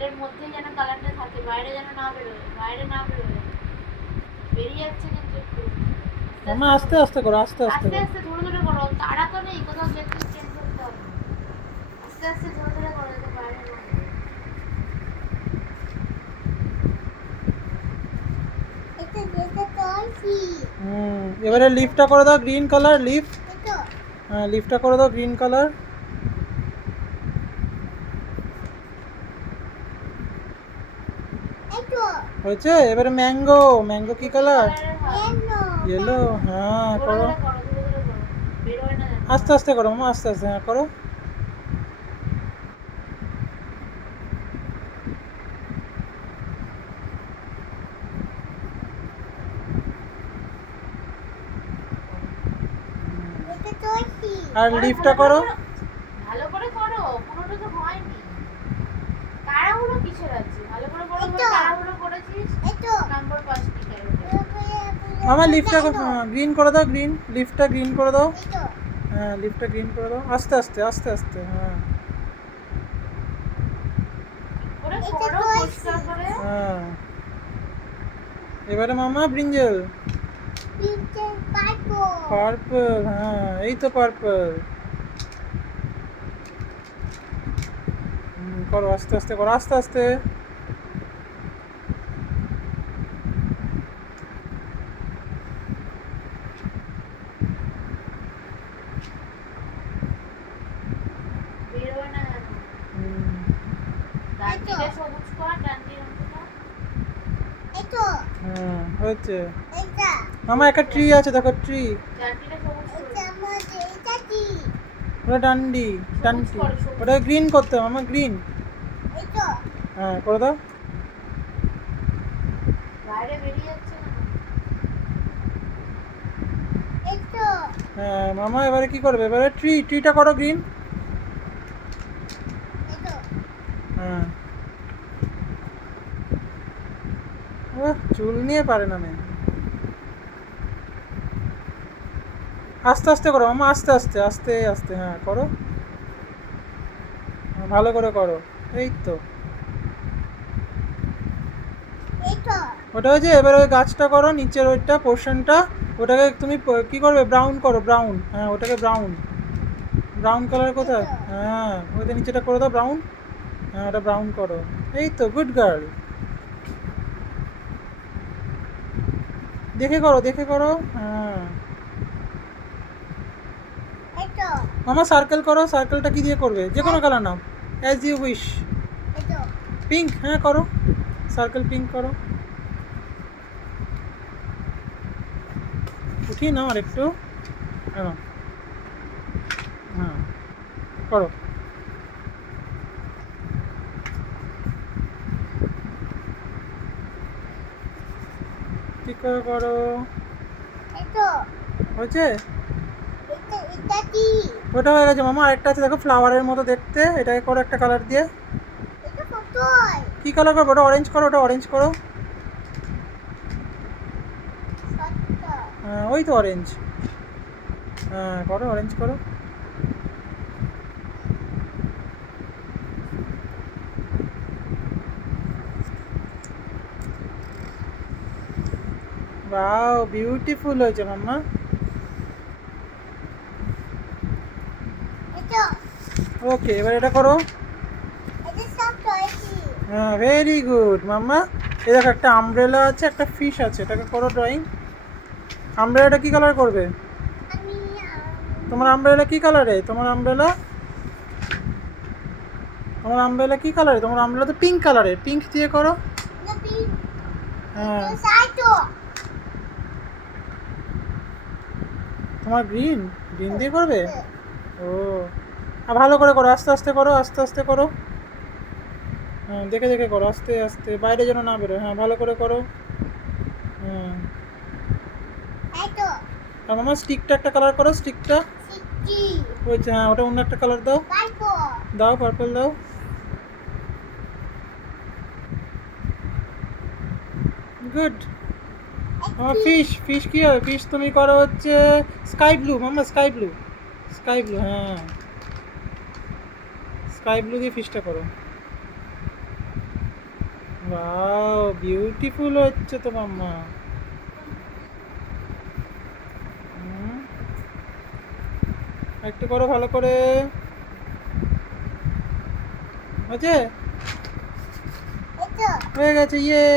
তেলের মধ্যেই যেন কালারটা থাকে, বাইরে যেন না বেরোয়, বাইরে না বেরোয়। বেরিয়ে যাচ্ছে কিন্তু একটু। মামা আস্তে আস্তে করো, আস্তে আস্তে আস্তে করো। আস্তে ধরে ধরে করো, তাড়া তো নেই, কোথাও দেখতে চেঞ্জ করতে হবে। আস্তে আস্তে ধরে ধরে করো, যাতে বাইরে না বেরোয়। এবারে লিফটটা করে দাও গ্রিন কালার, লিফট। হ্যাঁ, লিফটটা করে দাও গ্রিন কালার। হয়েছে? এবারে ম্যাঙ্গো, ম্যাঙ্গো কি কালার? ইয়েলো। হ্যাঁ ধরে করো, ধরে করো, ধরে ধরে করো, বেরোয় না যেন। আস্তে আস্তে করো মামা, আস্তে আস্তে। হ্যাঁ করো। আর করো, লিফটটা ভালো করো। করে ভালো করে করো, পুরোটা তো হয়নি। তাড়াহুড়ো কিসের আছে? ভালো করে করো, তাড়াহুড়ো করেছিস, নম্বর পাচ্ছি কেন? মামা লিফটটা গ্রিন করে দাও, গ্রিন, লিফটটা গ্রিন করে দাও। হ্যাঁ, লিফটটা গ্রিন করে দাও, আস্তে আস্তে, আস্তে আস্তে। হ্যাঁ করে করো, পরিষ্কার করে। হ্যাঁ। এবারে মামা ব্রিঞ্জেল, পার্পল। হ্যাঁ এই তো পার্পল। করো, আস্তে আস্তে করো, আস্তে আস্তে। বেরোয় না যেন। ডান দিকে সবুজ কর, ডান দিকে অংশটা। হ্যাঁ হয়েছে। মামা একটা ট্রি আছে, দেখো ট্রি। ডান দিকে সবুজ করে। ওটা ডান্ডি, ডান্ডি। ওটা গ্রিন করতে হবে মামা, গ্রিন। হ্যাঁ করে দাও। বাইরে বেরিয়ে যাচ্ছে না। হ্যাঁ মামা এবারে কি করবে? এবারে ট্রিটা করো গ্রিন। হ্যাঁ। চুল নিয়ে পারে না মেয়ে। আস্তে আস্তে করো মামা, আস্তে আস্তে, আস্তে আস্তে। হ্যাঁ করো, ভালো করে করো। এই তো ওটা হয়েছে। এবার ওই গাছটা করো, নিচের ওইটা পোর্শনটা, ওটাকে তুমি কি করবে? ব্রাউন করো, ব্রাউন। হ্যাঁ ওটাকে ব্রাউন, ব্রাউন কালার কোথায়? হ্যাঁ ওইটা নিচেটা করে দাও ব্রাউন। হ্যাঁ ওটা ব্রাউন করো। এই তো, গুড গার্ল। দেখে করো, দেখে করো। হ্যাঁ মামা সার্কেল করো, সার্কেলটা কি দিয়ে করবে? যে কোনো কালার নাও, অ্যাজ ইউ উইশ। পিঙ্ক, হ্যাঁ করো, সার্কেল পিঙ্ক করো। উঠিয়ে নাও আর একটু। হ্যাঁ হ্যাঁ করো। ঠিক করে করো। হয়েছে? ওটা হয়ে গেছে মামা। আরেকটা আছে দেখো, ফ্লাওয়ারের মতো দেখতে, এটাকে করো একটা কালার দিয়ে। কি কালার করবো? ওটা অরেঞ্জ করো, ওটা অরেঞ্জ করো। হ্যাঁ ওই তো অরেঞ্জ। হ্যাঁ করো, অরেঞ্জ করো। ওয়াও, বিউটিফুল হয়েছে মাম্মা। ওকে, এবার এটা করো। হ্যাঁ ভেরি গুড মাম্মা। এই দেখো, একটা আমব্রেলা আছে, একটা ফিশ আছে, এটাকে করো ড্রয়িং। আমব্রেলাটা কি কালার করবে? তোমার আমব্রেলা কি কালারে? তোমার আমব্রেলা, তোমার আমব্রেলা কি কালারে? তোমার আমব্রেলা তো পিঙ্ক কালারের, পিঙ্ক দিয়ে করো। হ্যাঁ তোমার গ্রিন, গ্রিন দিয়ে করবে? ও, আর ভালো করে করো, আস্তে আস্তে করো, আস্তে আস্তে করো। হ্যাঁ দেখে দেখে করো, আস্তে আস্তে, বাইরে যেন না বেরোয়। হ্যাঁ ভালো করে করো। হ্যাঁ। আর মামা স্টিকটা একটা কালার করো, স্টিকটা। হয়েছে? হ্যাঁ ওটা অন্য একটা কালার দাও, দাও পার্পল দাও। গুড। আমার ফিশ, ফিশ কি হবে? ফিশ তুমি করো হচ্ছে স্কাই ব্লু মামা, স্কাই ব্লু, স্কাই ব্লু। হ্যাঁ স্কাই ব্লু দিয়ে ফিশটা করো। ওয়াও বিউটিফুল হচ্ছে তো মাম্মা। একটু করো ভালো করে, হয়েছে, হয়ে গেছে, ইয়ে।